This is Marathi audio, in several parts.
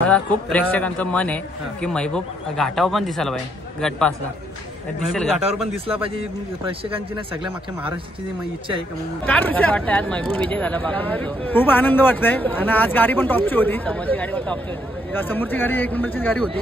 मला खूप प्रेक्षकांचं मन आहे की महबूब घाटावर पण दिसायला पाहिजे, गटपासला दिसेल, घाटावर पण दिसला पाहिजे. प्रेक्षकांची नाही सगळ्या मागच्या महाराष्ट्राची इच्छा आहे. कसं वाटतं आज महबूब विजय झाला बाबा? खूप आनंद वाटतंय आणि आज गाडी पण टॉपची होती. समोरची गाडी पण टॉपची होती. समोरची गाडी एक नंबरची गाडी होती.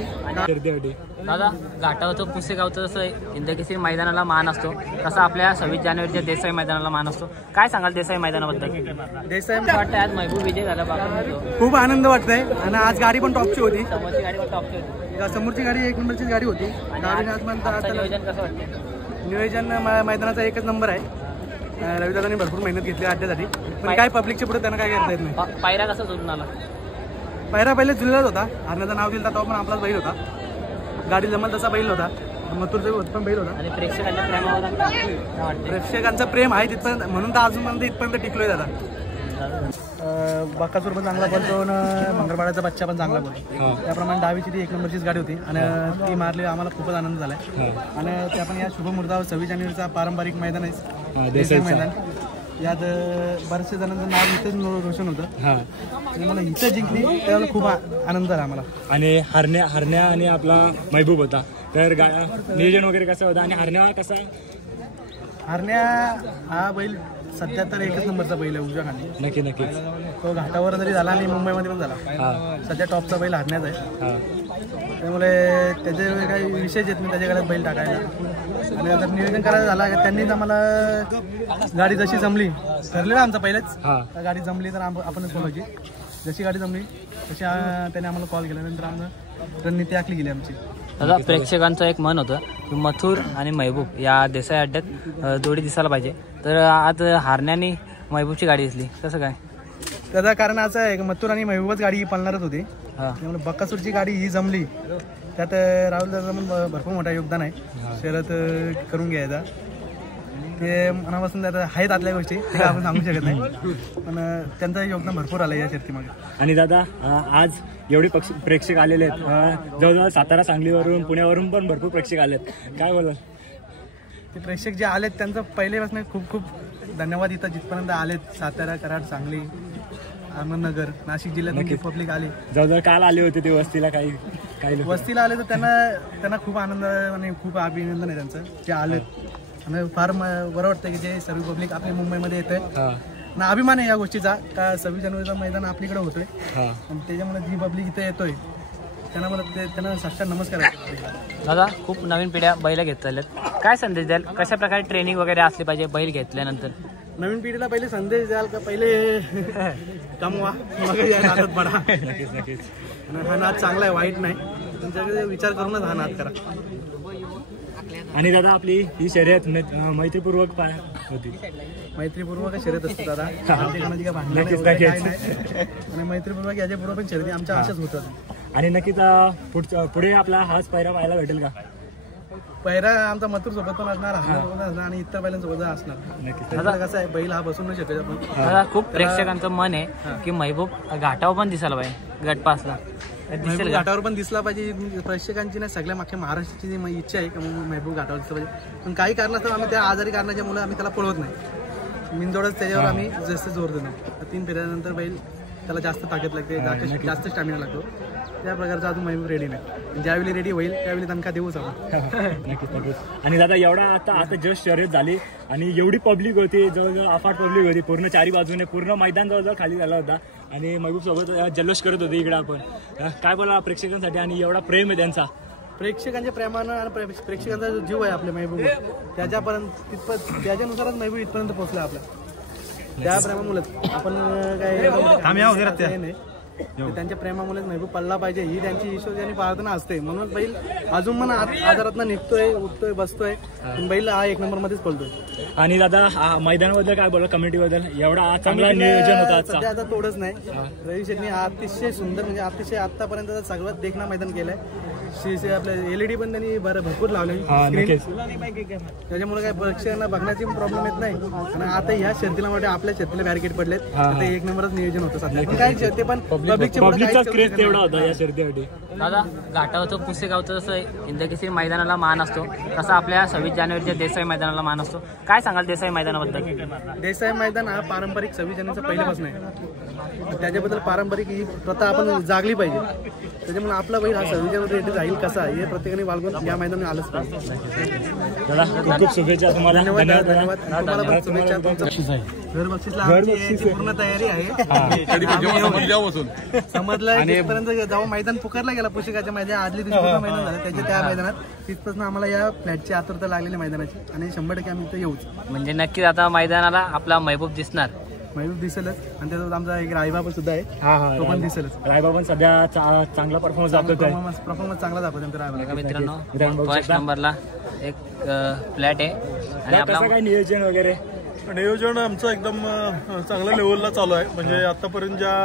दादा घाटावरचं पुसेगावचं जसं हिंदकेसरी मैदानाला मान असतो तसा आपल्या 26 जानेवारीच्या देसाई मैदानाला मान असतो. काय सांगाल देसाई मैदानाबद्दल? देसाई वाटतं आज महबूब विजय झाला बाबा? खूप आनंद वाटतंय आणि आज गाडी पण टॉपची होती. समोरची गाडी पण टॉपची होती. समोरची गाडी एक नंबरची गाडी होती. नियोजन कसं वाटतं? नियोजन मैदानाचा एकच नंबर आहे. रविदादांनी भरपूर मेहनत घेतली अड्ड्यासाठी, पण काय पब्लिकच्या पुढे त्यांना काय करता येत नाही. पायरा कसा जोडून आला? पायरा पहिले जुलत होता, हरण्याचं नाव दिलं तेव्हा पण आपलाच बैल होता. गाडी जमल तसा बैल होता, मथुरचा पण बैल होता. आणि प्रेक्षकांच्या प्रेमावर काय वाटतं? प्रेक्षकांचं प्रेम आहे तिथपर्यंत, म्हणून तर अजूनपर्यंत इथपर्यंत टिकलोय दादा. बक्कासूर पण चांगला बोलतो आणि मंगळवाड्याचा बच्चा पण चांगला बोलतो. त्याप्रमाणे डावीची ती एक नंबरचीच गाडी होती आणि ती मारली, आम्हाला खूपच आनंद झालाय. आणि त्या पण या शुभ मुहूर्तावर 26 जानेवारीचा पारंपरिक मैदान आहे, देसाई मैदान. यात बऱ्याचशा जणांचं नाव इथंच रोशन होतं आणि मला इथं जिंकली त्यावेळेला खूप आनंद झाला आम्हाला. आणि हरण्या आणि आपला महबूब होता, तर नियोजन वगैरे कसं होतं आणि हरण्या कसा? हरण्या हा बैल सध्या तर एकच नंबरचा बैल आहे उजव्या खाली. नक्कीच तो घाटावर जरी झाला आणि मुंबईमध्ये पण झाला. सध्या टॉपचा बैल हरण्याच आहे, त्यामुळे त्याचे काही विशेष येत नाही त्याच्याकडे बैल टाकायला. आणि जर नियोजन करायचं झाला त्यांनीच आम्हाला गाडी जशी जमली, ठरलेलं आमचं पहिलेच गाडी जमली तर आपणच बोलायची. जशी गाडी जमली तशी त्याने आम्हाला कॉल केल्यानंतर आम्हाला रणनीती आखली गेली आमची. दादा प्रेक्षकांचं एक मन होतं की मथुर आणि महबूब या देसाई अड्ड्यात जोडी दिसायला पाहिजे, तर आज हारण्याने महबूबची गाडी दिसली, कसं काय? त्याचं कारण असं आहे की मथुर आणि महबूबच गाडी ही पळणारच होती. त्यामुळे बक्कासूरची गाडी ही जमली, त्यात राहुल दादा पण भरपूर मोठा योगदान आहे. शर्यत करून घ्यायचा ते मनापासून आहेत आतल्या गोष्टी ते आपण सांगू शकत नाही, पण त्यांचं योगदान भरपूर आलं या शर्यतीमागे. आणि दादा आज एवढे प्रेक्षक आलेले आहेत, जवळजवळ सातारा सांगलीवरून पुण्यावरून पण भरपूर प्रेक्षक आलेत, काय बोलाल? ते प्रेक्षक जे आलेत त्यांचं पहिलेपासून खूप खूप धन्यवाद. इथं जिथपर्यंत आलेत, सातारा, कराड, सांगली, अहमदनगर, नाशिक जिल्ह्यातून पब्लिक आली. जवळजवळ काल आले होते ते वस्तीला, काही वस्तीला आले तर त्यांना खूप आनंद आणि खूप अभिनंदन आहे त्यांचं, जे आलेत. आणि फार बरं वाटतं की जे सर्व पब्लिक आपल्या मुंबईमध्ये येतंय ना. अभिमान आहे या गोष्टीचा का 26 जानेवारीचा मैदान आपल्याकडे होतोय आणि त्याच्यामुळे जी पब्लिक इथे येतोय त्यांना साष्टांग नमस्कार आहे. दादा खूप नवीन पिढ्या बैल घेत चालल्यात, काय संदेश द्याल? कशा प्रकारे ट्रेनिंग वगैरे असली पाहिजे बैल घेतल्यानंतर? नवीन पिढीला पहिले संदेश द्याल का पहिले कमवा मग या नादात पडा. नक्कीच हा नाद चांगला आहे, वाईट नाही, त्यांच्याकडे विचार करूनच हा नाद करा. आणि दादा आपली ही शर्यत मैत्रीपूर्वक होती? मैत्रीपूर्वक शर्यत असते दादा, कोणाची काय भांडण आणि मैत्रीपूर्वक याच्यापूर्वी पण शर्यती आमच्या अशाच होतात. आणि नक्कीच पुढे आपला हाच पायरा पाहायला भेटेल का? पहिरा आमचा मथुर सोबत पण असणार, हरण्यासोबत असणार आणि इतर बैलांसोबत असणार. कसं आहे बैल हा बसून नाही शकत आपण. दादा खूप प्रेक्षकांचं मन आहे की महबूब घाटावर पण दिसायला पाहिजे, गटपासला दिसेल, घाटावर पण दिसला पाहिजे. प्रेक्षकांची नाही सगळ्या मागच्या महाराष्ट्राची इच्छा आहे की महबूब घाटावर दिसला पाहिजे, पण काही कारणास्तव आम्ही त्या आजारी कारणाच्या मुळे आम्ही त्याला पळवत नाही. मिनजोडच त्याच्यावर आम्ही जास्त जोर देतो. 3 फेऱ्यानंतर बैल त्याला जास्त ताकद लागते, जास्त स्टॅमिना लागतो. त्या प्रकारचा अजून महबूब रेडी नाही. ज्यावेळी रेडी होईल त्यावेळी त्यांना देऊच आपण. नक्कीच. आणि दादा एवढा आता जस्ट शर्यत झाली आणि एवढी पब्लिक होती, जवळजवळ अफाट पब्लिक होती, पूर्ण चारी बाजूने पूर्ण मैदान जवळजवळ खाली झाला होता आणि महबूब सोबत जल्लोष करत होते इकडे आपण. काय बोला प्रेक्षकांसाठी? आणि एवढा प्रेम आहे त्यांचा, प्रेक्षकांच्या प्रेमानं आणि प्रेक्षकांचा जो जीव आहे आपल्या महबूब त्याच्यापर्यंत त्याच्यानुसारच महबूब इथपर्यंत पोहोचला आपल्या. त्या प्रेमामुळेच आपण काय त्यांच्या प्रेमामुळेच महबूब पडला पाहिजे ही त्यांची ईश्वराची प्रार्थना असते. म्हणून बैल अजून मन आजारातनं निघतोय, उठतोय, बसतोय, पण बैल हा 1 नंबरमध्येच पळतोय. आणि दादा मैदानाबद्दल काय बोला? कमिटीबद्दल एवढा चांगला नियोजन होता सध्या आता थोडंच नाही. रवी शेट्टी अतिशय सुंदर म्हणजे अतिशय आतापर्यंत सगळ्यात देखणा मैदान केलंय. आपल्या LED पण त्यांनी भरपूर लावले, त्याच्यामुळे काय प्रेक्षकांना बघण्याची प्रॉब्लेम येत नाही. आणि आता ह्या शर्तीला आपल्या शर्तीला बॅरिकेड पडलेत, आता 1 नंबरच नियोजन होतं सध्या. काय ते पण पब्लिकचा क्रेज तेवढा होता या शर्यतीसाठी. दादा घाटावरचं पुसेगावचं जसं हिंदकेसरी मैदानाला मान असतो तसा आपल्या 26 जानेवारीच्या देसाई मैदानाला मान असतो. काय सांगाल देसाई मैदानाबद्दल? देसाई मैदान हा पारंपरिक 26 जानेवारीचा पहिल्यापासून आहे. त्याच्याबद्दल पारंपरिक ही प्रथा आपण जागली पाहिजे. त्याच्यामुळे आपला बैल हा 26 जानेवारी राहील कसा हे प्रत्येकाने बाळगून या मैदानात आलंच पाहिजे. दादा खूप खूप शुभेच्छा तुम्हाला. धन्यवाद. तुम्हाला पण शुभेच्छा. घर बक्षीसला आमची पूर्ण तयारी आहे. समजलं तिथपर्यंत जेव्हा मैदान पुकारला गेला पुशेगाच्या मैदान आदली दिवशी मैदान झालं त्याच्या त्या मैदानात तिथपासून आम्हाला या फ्लॅटची आतुरता लागलेली मैदानाची आणि 100% आम्ही इथं येऊच. म्हणजे नक्कीच आता मैदानाला आपला महबूब दिसणार. महबूब दिसेलच आणि त्याच्यात आमचा एक रायबाबा सुद्धा आहे. तो पण दिसेलच. रायबाबा पण सध्या चांगला परफॉर्मन्स दाखवतोय. परफॉर्मन्स चांगला दाखवतो आमचा रायबाबा. मित्रांनो फर्स्ट नंबरला एक फ्लॅट आहे आणि आपला काय नियोजन वगैरे? नियोजन आमचं एकदम चांगल्या लेवलला चालू आहे. म्हणजे आतापर्यंत ज्या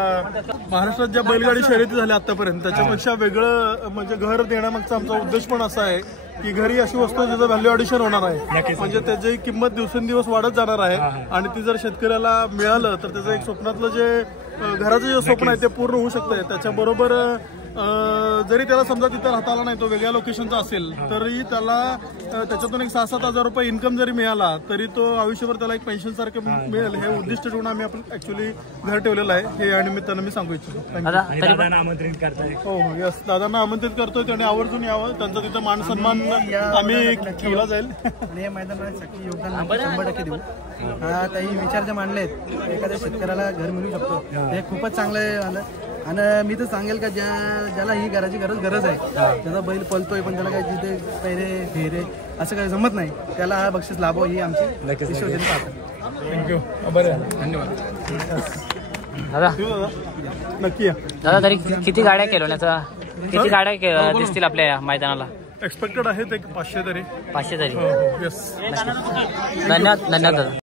महाराष्ट्रात ज्या बैलगाडी शर्यती झाल्या आतापर्यंत त्याच्यापेक्षा वेगळं म्हणजे घर देण्यामागचा आमचा उद्देश पण असा आहे की घरी अशी वस्तू ज्याचं व्हॅल्यू ॲडिशन होणार आहे. म्हणजे त्याची किंमत दिवसेंदिवस वाढत जाणार आहे आणि ती जर शेतकऱ्याला मिळालं तर त्याचं एक स्वप्नातलं जे घराचं जे स्वप्न आहे ते पूर्ण होऊ शकतंय. त्याच्याबरोबर जरी त्याला समजा तिथं राहता आला नाही तो वेगळ्या लोकेशनचा असेल तरी त्याला त्याच्यातून एक 6-7 हजार रुपये इन्कम जरी मिळाला तरी तो आयुष्यभर त्याला एक पेन्शन सारखं मिळेल हे उद्दिष्ट ठेवून आम्ही आपण ऍक्च्युली घर ठेवलेलं आहे. हे या निमित्तानं मी सांगू इच्छितो. आमंत्रित करताय. हो यस दादांना आमंत्रित करतोय. त्याने आवर्जून यावं. त्यांचा तिथं मान सन्मान आम्ही ठेवला जाईल. आणि या मैदानात सक्ती योगदान 100% देऊ. काही विचार जे मांडले आहेत एखाद्या शेतकऱ्याला घर मिळू शकतो हे खूपच चांगलं आलं. आणि मी तर सांगेल का ज्याला ही घराची गरज आहे त्याचा बैल पळतोय पण त्याला काही तिथे पैरे फेरे असं काही जमत नाही त्याला हा बक्षीस लाभो ही आमची ईश्वरजन पाहतो. थँक्यू. बरं धन्यवाद. दादा नक्की या. दादा तरी किती गाड्या किती गाड्या दिसतील आपल्या या मैदानाला? एक्सपेक्टेड आहेत एक 500 तरी. 500 तरी. येस. धन्यवाद दादा.